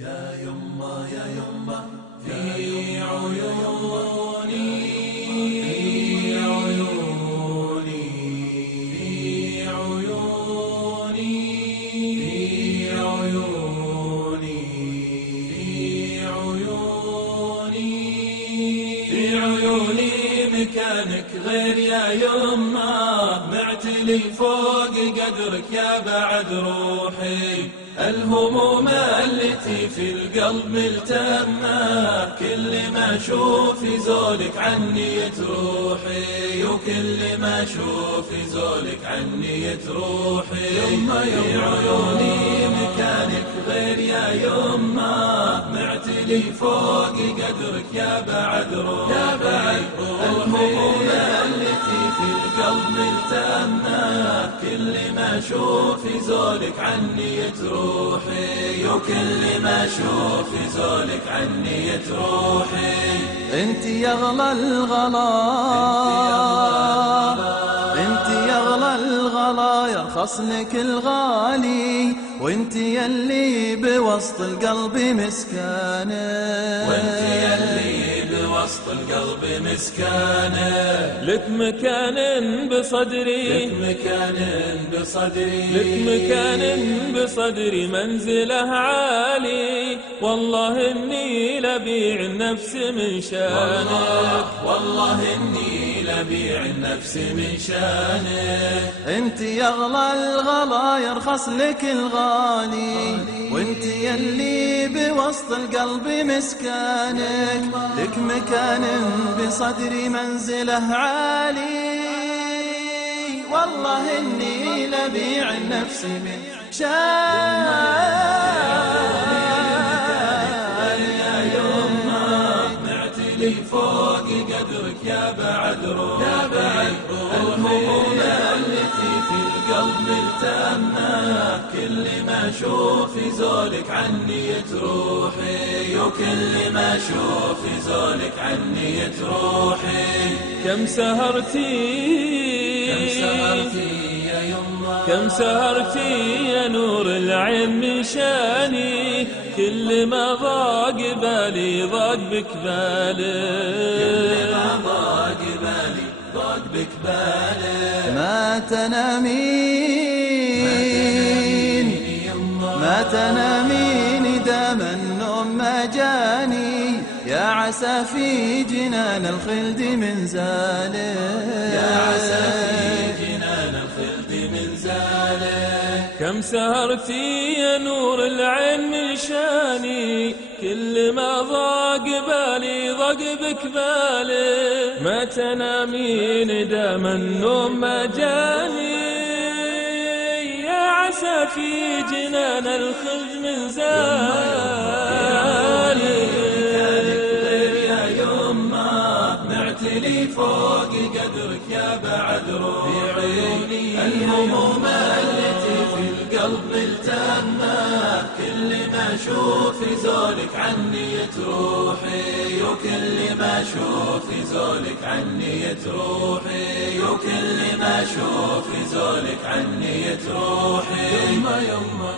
يا يما يا يما في عيوني في عيوني في عيوني في عيوني في عيوني في عيوني مكانك غير يا يما، معتلي فوق قدرك يا بعد روحي. الهموم التي في القلب ملتمة، كل ما اشوف زولك عني تروحي، وكل ما اشوف زولك عني تروحي. يما في عيوني مكانك غير يا يما، معتلي فوق قدرك يا بعد روحي. الهموم التي في القلب ملتمة، كل ما اشوف زولك عني تروحي، وكل ما اشوف زولك عني تروحي. انت يا اغلى الغلا، انت يا اغلى الغلا، يرخص لك الغالي، وانت يلي بوسط القلب مسكانه، وانت يلي بوسط القلب مسكانه. لك مكان بصدري، لك مكان بصدري، لك مكان بصدري منزله عالي، والله اني لبيع النفس من شانك، والله اني لبيع النفس من شانك. انت يا اغلى الغلا، يرخص لك الغالي، وانت يلي بوسط القلب مسكانك، لك مكان بصدري منزله عالي، والله اني لبيع النفس من شانك. معتلي فوق قدرك يا بعد روحي. الهموم التي في القلب ملتمة، كل ما اشوف زولك عني تروحي، وكل ما اشوف زولك عني تروحي. كم سهرتي كم سهرتي يا يما، كم سهرتي يا نور العين من شاني، كل ما ضاق بالي ضاق بك بالي، كل ما ضاق بالي ضاق بك بالي. ما تنامين ما تنامين دام النوم ما جاني، يا عسى في جنان الخلد من زاله، يا عسى في جنان الخلد من زاله. كم سهرتي يا نور العين من شاني، كل ما ضاق بالي ضاق بك بالي. ما تنامين دام النوم ما جاني، يا عسى في جنان الخلد من زالي. معتلي فوق قدرك يا بعد روحي. الهموم التي في القلب ملتمة، كل ما اشوف زولك عني تروحي، وكل ما اشوف زولك عني تروحي، وكل ما اشوف زولك عني تروحي. يما يما